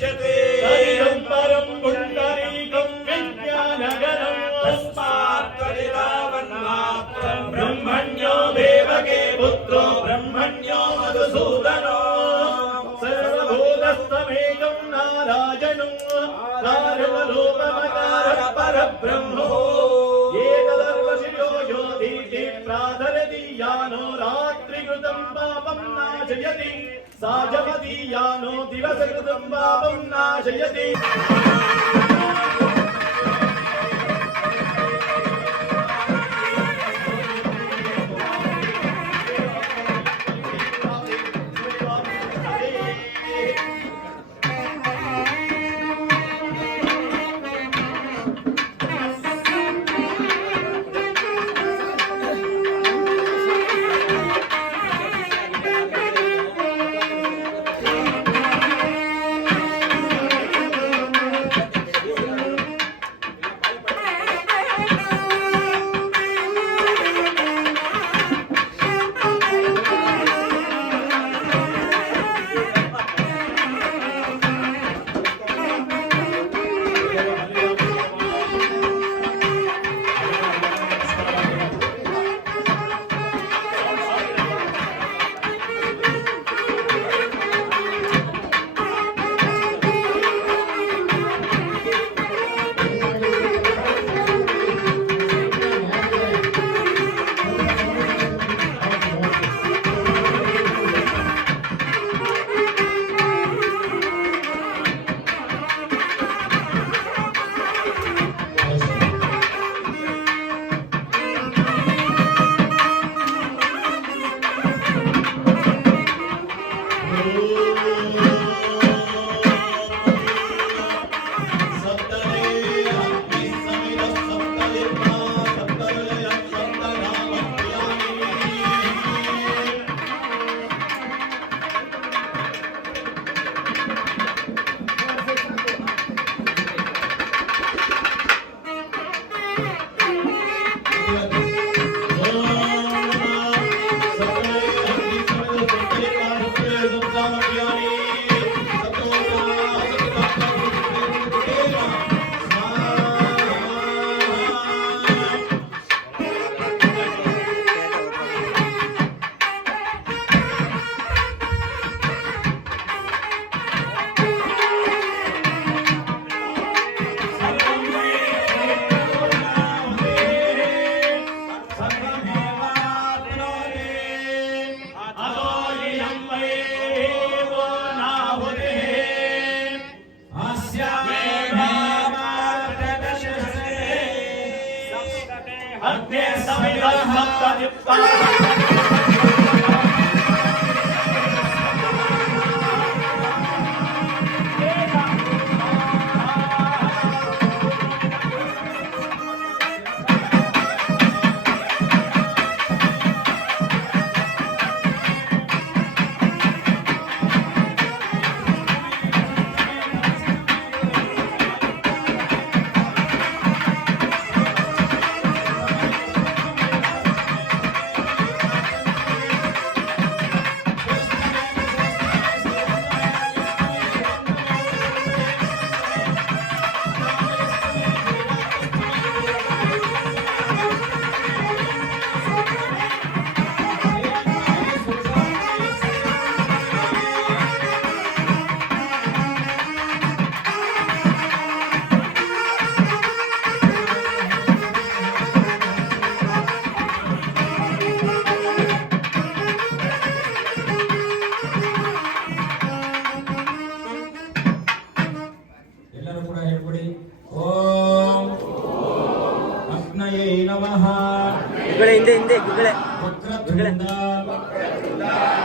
भविष्यति परं पुण्डरीकं विज्ञानगणं तस्मात् त्वरितावन्मात्रं ब्रह्मण्यो देवके पुत्रो ब्रह्मण्यो मधुसूदनो सर्वभूतस्थमेकं नारायणं नारदलोकमकार परब्रह्मो एकदर्वशिरो योधीति प्रातरति यानो रात्रिकृतं पापं नाशयति साजवति यानो दिवसकृतं पापं नाशयति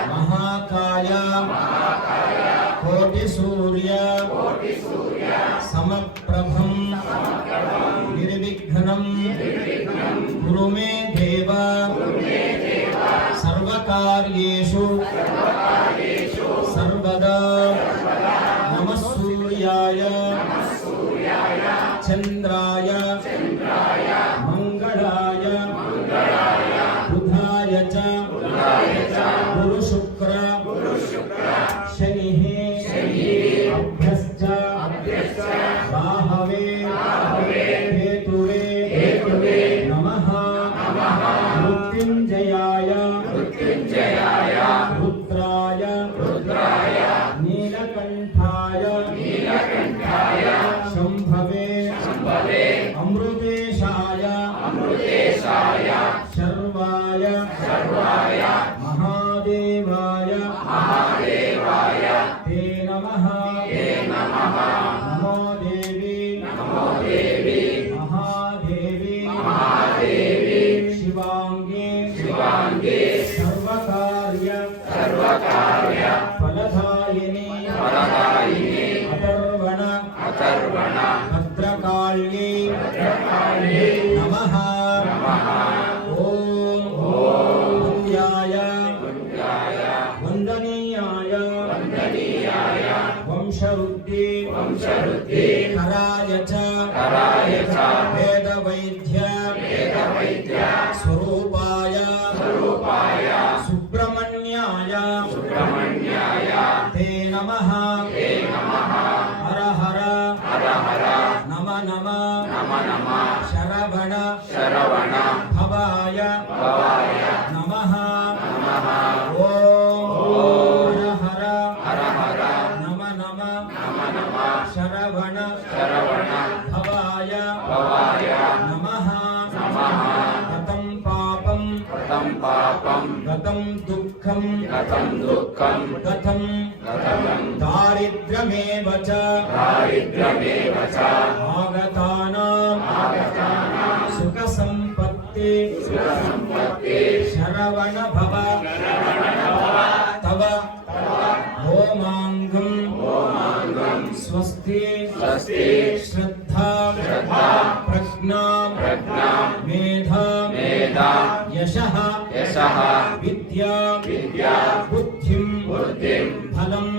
महाकाय कोटि सूर्य समप्रभं निर्विघ्नं कुरु मे देव सर्वकार्येषु सर्वदा नमः सूर्याय चंद्राय मंगलाय बुधाय च गुरु शुक्र शनिः अभ्यश्च मृत्युञ्जयाय रुद्राय नीलकण्ठाय शम्भवे अमृतेशाय शर्वाय महादेवाय ते नमः नमो देवी महादेवी शिवांगे सर्वकार्य फलदायिनी अथर्वण भद्रकाल्ये नमः ॐ वन्द्याय वन्दनीयाय वंशवृद्धि कराय च वेदवैद्य स्वरूपाय सुब्रह्मण्याय ते नमः हर हर नम शरवण भवाय नमः ॐ हर नम शरवण भवाय नमः गतं पापं गतं दुःखं गतं दारिद्र्यमेव च आगतानां सुखसम्पत्ति शरवण भव तव होमाङ्गं स्वस्ति श्रद्धा प्रज्ञा मेधा यशः विद्या बुद्धिं फलं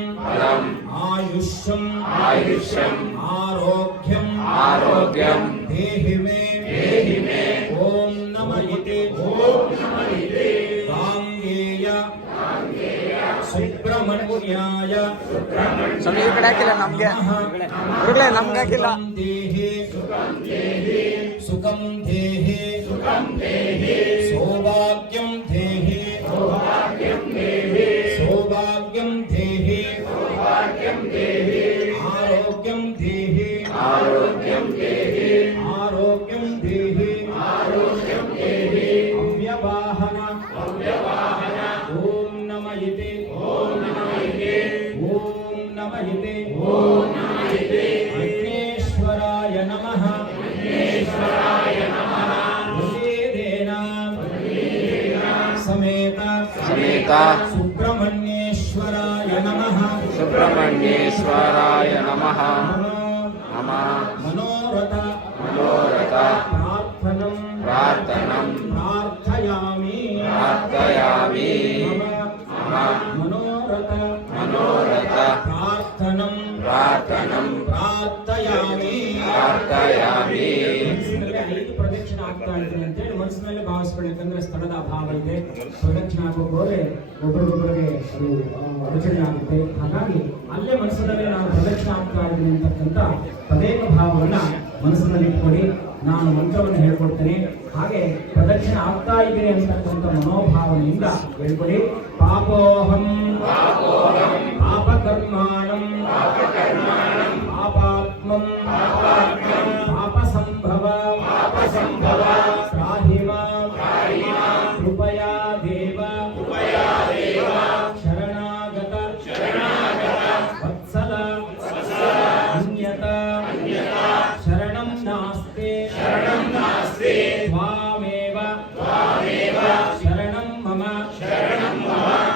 आयुष्यम् आरोग्यं देहि मे ॐ नमः इति गाङ्गेय सुब्रह्मण्याय ಸ್ವಾಮಿ ಈ ಕಡೆ ಹಾಕಿಲ್ಲ ನಮ್ಗೆ ಗುರುಗಳೇ ನಮ್ಗೆ ಹಾಕಿಲ್ಲ सुखं देहि सौभाग्यं देहि आरोग्यं देहि अव्यवाहन ॐ नमः इति अग्नेश्वराय नमः समेत सुब्रह्मण्येश्वराय नमः मनोरथ प्रार्थनं प्रार्थयामि मनोरथ प्रार्थनं ಪ್ರಾರ್ಥಯಾಮಿ ಪ್ರದಕ್ಷಿಣೆ ಆಗ್ತಾ ಇದ್ದೀನಿ ಅಂತೇಳಿ ಮನಸ್ಸಿನಲ್ಲಿ ಭಾವಿಸ್ಕೊಳ್ಳಿಕ್ಕಂದ್ರೆ ಸ್ಥಳದ ಅಭಾವ ಇದೆ. ಪ್ರದಕ್ಷಿಣೆ ಆಗೋದ್ರೆ ಒಬ್ಬರಿಗೊಬ್ಬರಿಗೆ ಅದು ಅಡಚಣೆ ಆಗುತ್ತೆ. ಹಾಗಾಗಿ ಅಲ್ಲೇ ಮನಸ್ಸಿನಲ್ಲಿ ನಾನು ಪ್ರದಕ್ಷಿಣೆ ಆಗ್ತಾ ಇದ್ದೀನಿ ಅಂತಕ್ಕಂಥ ತದೇಕ ಭಾವವನ್ನ ಮನಸ್ಸಿನಲ್ಲಿ ಇಟ್ಕೊಳ್ಳಿ. ನಾನು ಮಂತ್ರವನ್ನು ಹೇಳ್ಕೊಡ್ತೇನೆ, ಹಾಗೆ ಪ್ರದಕ್ಷಿಣೆ ಆಗ್ತಾ ಇದ್ದೀನಿ ಅಂತಕ್ಕಂಥ ಮನೋಭಾವನೆಯಿಂದ ಹೇಳ್ಕೊಳ್ಳಿ. ಪಾಪೋಹಂ ಪಾಪಕರ್ಮಾಣಂ ಪಾಪಾತ್ಮಂ ಪಾಪಸಂಭವ ತ್ರಾಹಿಮಾಂ ಕೃಪಯಾ ದೇವ ಶರಣಾಗತ ವತ್ಸಲ ಅನ್ಯತ ಶರಣಂ ನಾಸ್ತಿ ತ್ವಾಮೇವ ಶರಣಂ ಮಮ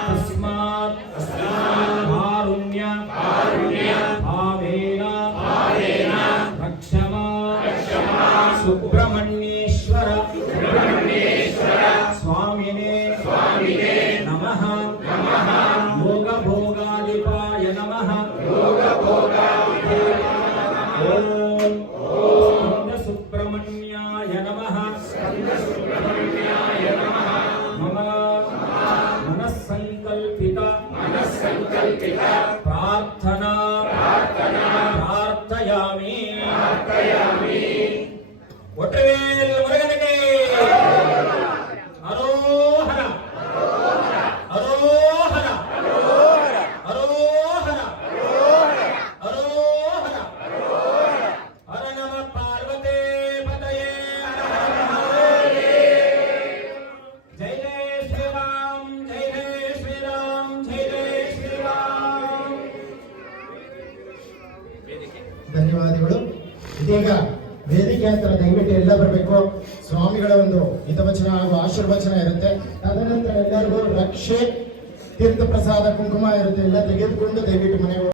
ತಸ್ಮಾತ್ ಕಾರುಣ್ಯ ಶ್ರೀರಾಮ್ ಜೈ ಜೈ ಶ್ರೀರಾಮ್ ಜೈ ಜೈ ಶ್ರೀರಾಮ್. ಧನ್ಯವಾದಗಳು. ಇದೀಗ ವೇದಿಕೆ ಹತ್ರ ದಯವಿಟ್ಟು ಎಲ್ಲ ಬರಬೇಕು. ಸ್ವಾಮಿಗಳ ಒಂದು ಹಿತವಚನ ಹಾಗೂ ಆಶೀರ್ವಚನ ಇರುತ್ತೆ. ತದನಂತರ ಎಲ್ಲರಿಗೂ ರಕ್ಷೆ, ತೀರ್ಥ ಪ್ರಸಾದ, ಕುಂಕುಮ ಇರುತ್ತೆ. ಎಲ್ಲ ತೆಗೆದುಕೊಂಡು ದಯವಿಟ್ಟು ಮನೆಗೆ